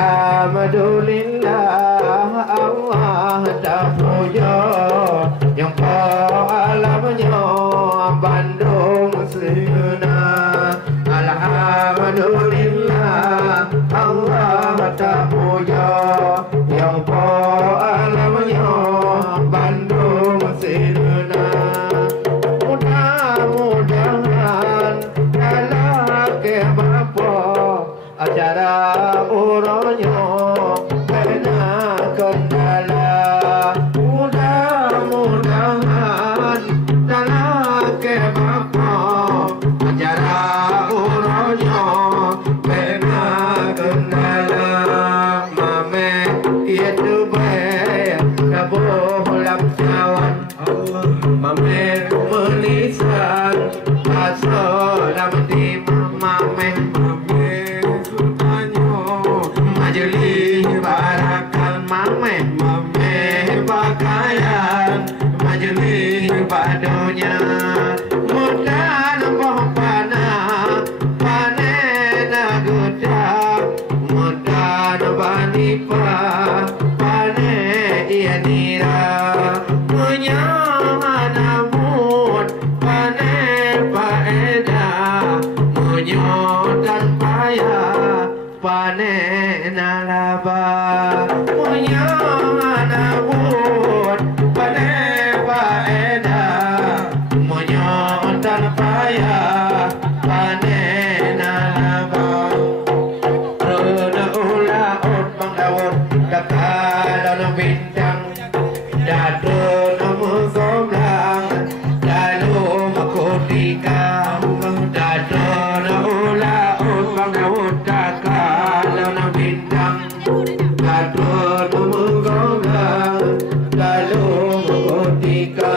Alhamdulillah Allah tak puja yang alamnya Bandung Sena. Alhamdulillah Allah tak puja yang alamnya Bandung Sena. Mudah-mudahan dalam ke bapa acara urangnya kena kendala. Mudah-mudahan dalam ke bapa acara urangnya kena kendala. Mame itu baik nabuh lam cawan Allah. Mame melisan asal lam timah. Mame majelis barakan mame pakaian majelis badonya mudah boh panah panen gudak mudah banipa panen ia nira menyang namun panen faedah menyodan payah panen alaba menyang nabut panen faedah menyodan payah panen alaba. Rona ulaut mangdawut dakalan bintang dadun mugomlang dalu makutika dadun ulaut mangdawut dakalan bintang dadun mugomlang dalu makutika.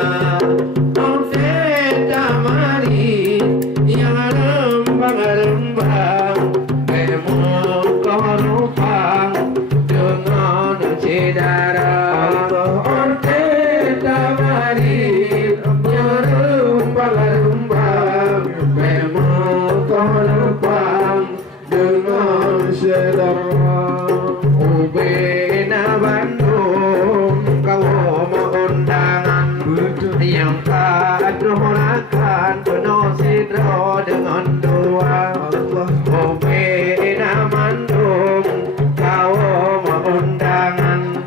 Nonfeta mari yang rembang-rembang bemu korupang dengan cedara. Nonfeta mari yang rembang-rembang bemu korupang dengan cedara. Ubena Bandung kau mau undangan yang kadronakan penuh sidro dengan doa. Ubena Bandung kau mau undangan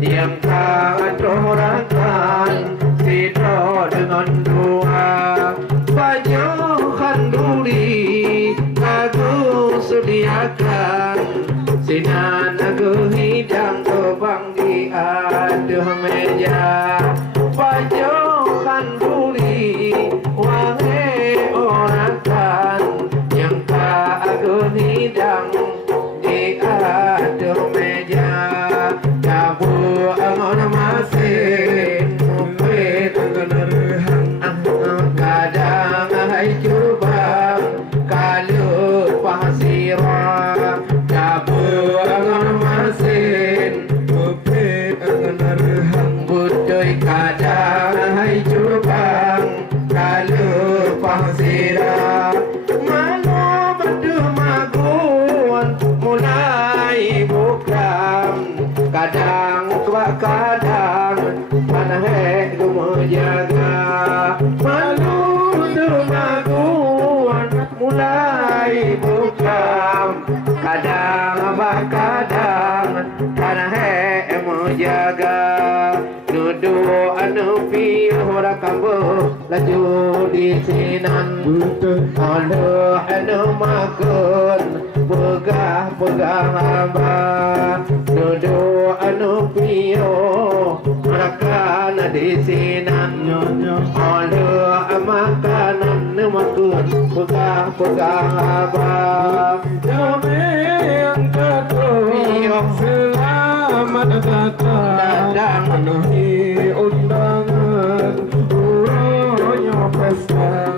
yang kadronakan sidro dengan doa. Banyak duri aku sediakan sinan aku hidang kebang di aduh meja. Pajokan duri wangi orakan yang tak aku hidang di aduh meja. Kabu angon masih mupit kenerhan kadang hai cubang kalu pasirah. Kabu angon masih mupit kenerhan budoy kadang hai cubang kalu pasirah. Malu badu magun mulai bukam kadang tua kadang panah menjaga. Malu badu magun mulai bukam kadang kadang panah menjaga. Nudu anu piuh rakambuh laju di sinan anu anu makun pegah hamba. Nudu anu piuh rakan di sinan anu makanan makun pegah hamba. Jame yang ketuh selamat datang memenuhi undangan urangnya pesta.